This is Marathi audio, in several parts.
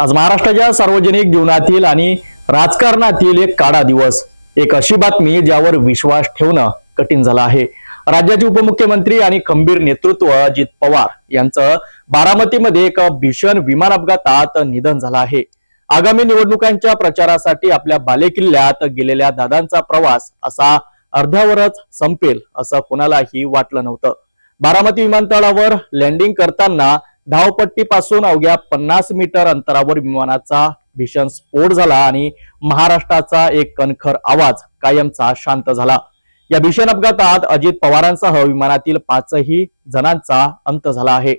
आज महाराष्ट्राच्या सार्वजनिक जीवनातील आणि राजकारणातील एक काळा दिवस, एक अशी बातमी ज्यावर विश्वास ठेवणं कठीण झालं आहे। राज्याचे उपमुख्यमंत्री आणि खंबीर नेतृत्व अजित पवार यांचं बारामतीमध्ये एक भीषण विमान अपघातात निधन झालं आहे। आगामी निवडणुकांच्या प्रचारासाठी आपल्या बालेकिल्ल्यात गेलेल्या दादांचा प्रवास असा अर्ध्यावरच संपेल असं कोणालाही वाटलं नव्हतं। बारामती विमानतळावर लँडिंग करताना धावपट्टीपासून अवघ्या 50 मीटर अंतरावर विमानाचा भीषण स्फोट झाला आणि महाराष्ट्राचा एक कणखर आवाज कायमचा शांत झाला। या भीषण अपघातात अजित पवारांसह विमानातील 5ही जणांचा अंत झाला आहे।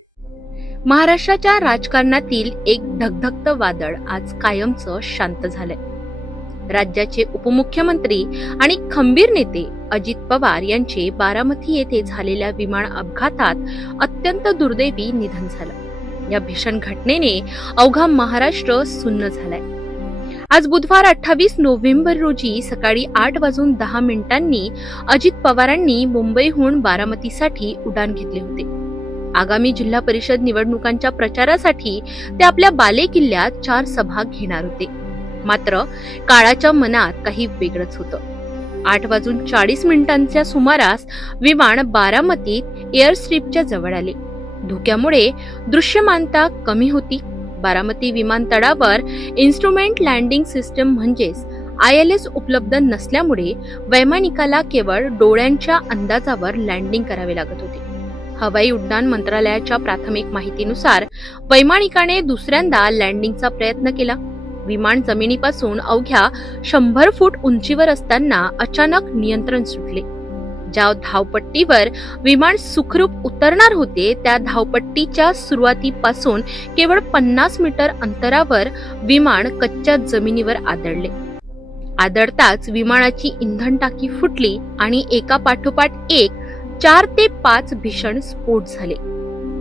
महाराष्ट्राच्या राजकारणातील एक धगधगतं वादळ आज कायमचं शांत झालंय। राज्याचे उपमुख्यमंत्री आणि खंबीर नेते अजित पवार यांचे बारामती येथे झालेल्या विमान अपघातात अत्यंत दुर्दैवी निधन झालं। या भीषण घटनेने अवघा महाराष्ट्र सुन्न झालाय। आज बुधवार 28 नोव्हेंबर रोजी सकाळी 8:10 अजित पवारांनी मुंबईहून बारामतीसाठी उड्डाण घेतले होते। आगामी जिल्हा परिषद निवडणुकांच्या प्रचारासाठी ते आपल्या बालेकिल्ल्यात 4 सभा घेणार होते। मात्र काळाच्या मनात काही वेगळंच होतं। 8:40 सुमारास विमान बारामतीत एअरस्ट्रीपच्या जवळ आले। धुक्यामुळे दृश्यमानता कमी होती। बारामती विमानतळावर इन्स्ट्रुमेंट लँडिंग सिस्टम म्हणजेच ILS उपलब्ध नसल्यामुळे वैमानिकाला केवळ डोळ्यांच्या अंदाजावर लँडिंग करावे लागत होते। हवाई उड्डाण मंत्रालयाच्या प्राथमिक माहितीनुसार वैमानिकाने दुसऱ्यांदा लँडिंगचा प्रयत्न केला। विमान जमिनीपासून अवघ्या 100 फूट उंचीवर असताना अचानक नियंत्रण सुटले। ज्या धावपट्टीवर विमान सुखरूप उतरणार होते त्या धावपट्टीच्या सुरुवातीपासून केवळ 50 मीटर अंतरावर विमान कच्च्या जमिनीवर आदळले। आदळताच विमानाची इंधन टाकी फुटली आणि एका पाठोपाठ एक 4 ते 5 भीषण स्फोट झाले।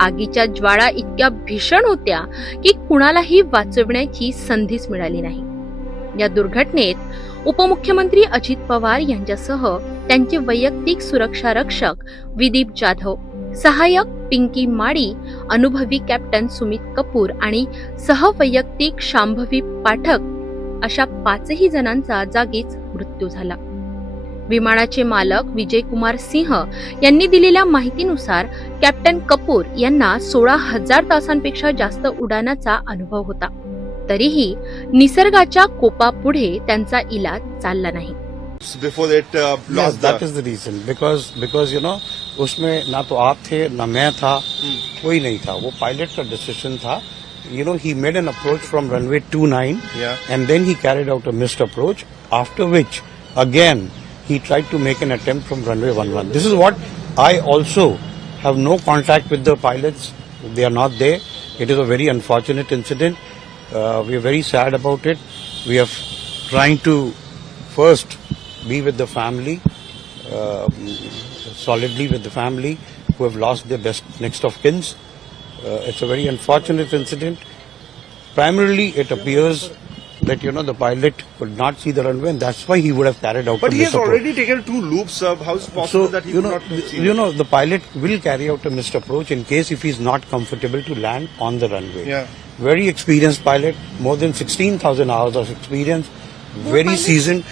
आगीच्या ज्वाळा इतक्या भीषण होत्या की कुणालाही वाचवण्याची संधीच मिळाली नाही। या दुर्घटनेत उपमुख्यमंत्री अजित पवार यांच्यासह त्यांचे वैयक्तिक सुरक्षा रक्षक विदीप जाधव, सहाय्यक पिंकी माडी, अनुभवी कॅप्टन सुमित कपूर आणि सहवैयक्तिक शांभवी पाठक अशा 5ही जणांचा जागीच मृत्यू झाला। विमानाचे मालक विजय कुमार सिंह यांनी दिलेल्या माहितीनुसार कॅप्टन कपूर यांना 16,000 तासांपेक्षा जास्त उड्डाणाचा अनुभव होता। तरीही निसर्गाच्या कोपापुढे त्यांचा इलाज चालला नाही। Before it lost that is the reason because you know उसमें ना तो आप थे ना मैं था, कोई नहीं था। वो पायलट का डिसीजन था। You know he made an approach from runway 29 and then he carried out a missed approach, after which again he tried to make an attempt from runway 11. This is what I also have no contact with the pilots. They are not there. It is a very unfortunate incident. We are very sad about it. We are trying to first be with the family, solidly with the family who have lost their best next of kins. It's a very unfortunate incident. Primarily, it appears that the pilot could not see the runway, and that's why he would have carried out. But a he has missed already approach. taken 2 loops. How is it possible that he could not see the pilot will carry out a missed approach in case if he's not comfortable to land on the runway. Very experienced pilot, more than 16,000 hours of experience. Very seasoned.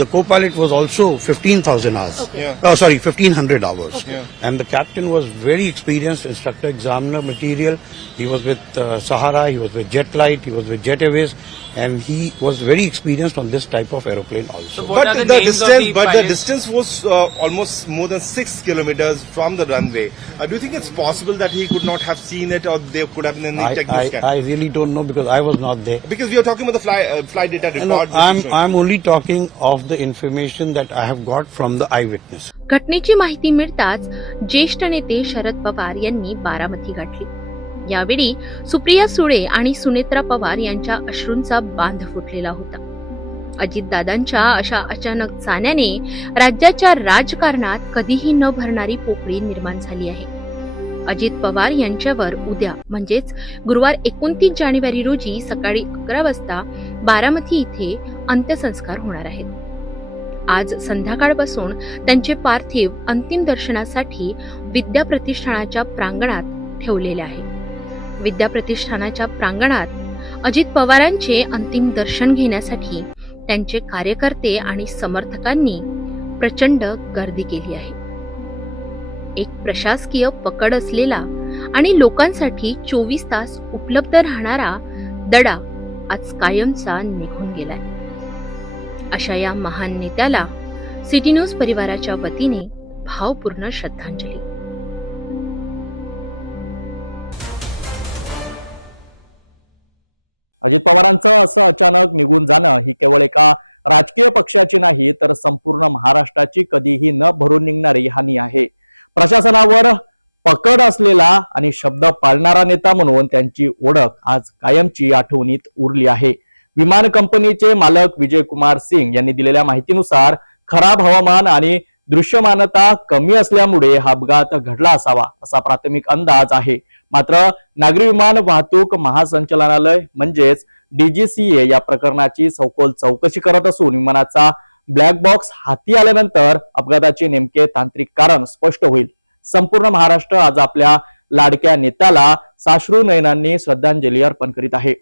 The co-pilot was also 15,000 hours. 1,500 hours. And the captain was very experienced, instructor examiner material. He was with Sahara, he was with Jetlight, he was with Jet Airways, and he was very experienced on this type of aeroplane also. But the distance was almost more than 6 kilometers from the runway. Do you think it's possible that he could not have seen it, or there could have been any technical scan? I really don't know because I was not there. Because we are talking about the flight data report. I'm only talking of the information that I have got from the eyewitness. घटनेची माहिती मिळताच ज्येष्ठ नेते शरद पवार यांनी बारामती गाठली। यावेळी सुप्रिया सुळे आणि सुनेत्रा पवार यांच्या अश्रूंचा बांध फुटलेला होता। अजितदादांच्या अशा अचानक जाण्याने राज्याच्या राजकारणात कधीही न भरणारी पोकळी निर्माण झाली आहे। अजित पवार यांच्यावर उद्या म्हणजेच गुरुवार 29 जानेवारी रोजी सकाळी 11 वाजता बारामती इथे अंत्यसंस्कार होणार आहेत। आज संध्याकाळपासून त्यांचे पार्थिव अंतिम दर्शनासाठी विद्या प्रतिष्ठानाच्या प्रांगणात ठेवलेले आहे। विद्या प्रतिष्ठानाच्या प्रांगणात अजित पवारांचे अंतिम दर्शन घेण्यासाठी त्यांचे कार्यकर्ते आणि समर्थकांनी प्रचंड गर्दी केली आहे. एक प्रशासकीय पकड असलेला आणि लोकांसाठी 24 तास उपलब्ध राहणारा दडा आज कायमचा निघून गेलाय. अशा या महान नेत्याला सिटी न्यूज परिवाराच्या वतीने भावपूर्ण श्रद्धांजली. अजित पवारांचं असं अचानक निघून जाणं ही केवळ एका राजकीय पक्षाची नाही तर संपूर्ण महाराष्ट्राची कधीही न भरून निघणारी हानी आहे. प्रशासनावर पकड असलेला आणि शब्द पाळणारा नेता म्हणून त्यांची ओळख आज कायमची आठवणीत उरली आहे. विमान कंपनीचे मालक विजय कुमार सिंग यांनी दिलेल्या माहितीनुसार खराब हवामान आणि दृश्यमानता कमी असल्यामुळे हा अपघात घडला असावा असा प्राथमिक अंदाज आहे. मात्र नागरी विमान वाहतूक महासंचालनालय म्हणजेच DGCA या प्रकरणाची सखोल चौकशी करत असून विमानाचा ब्लॅक बॉक्स हाती आल्यानंतर अपघाताचे नेमके तांत्रिक कारण स्पष्ट होईल. संपूर्ण महाराष्ट्र आज आपल्या लाडक्या नेत्याला साश्रू नयनांनी श्रद्धांजली अर्पण करीत आहे.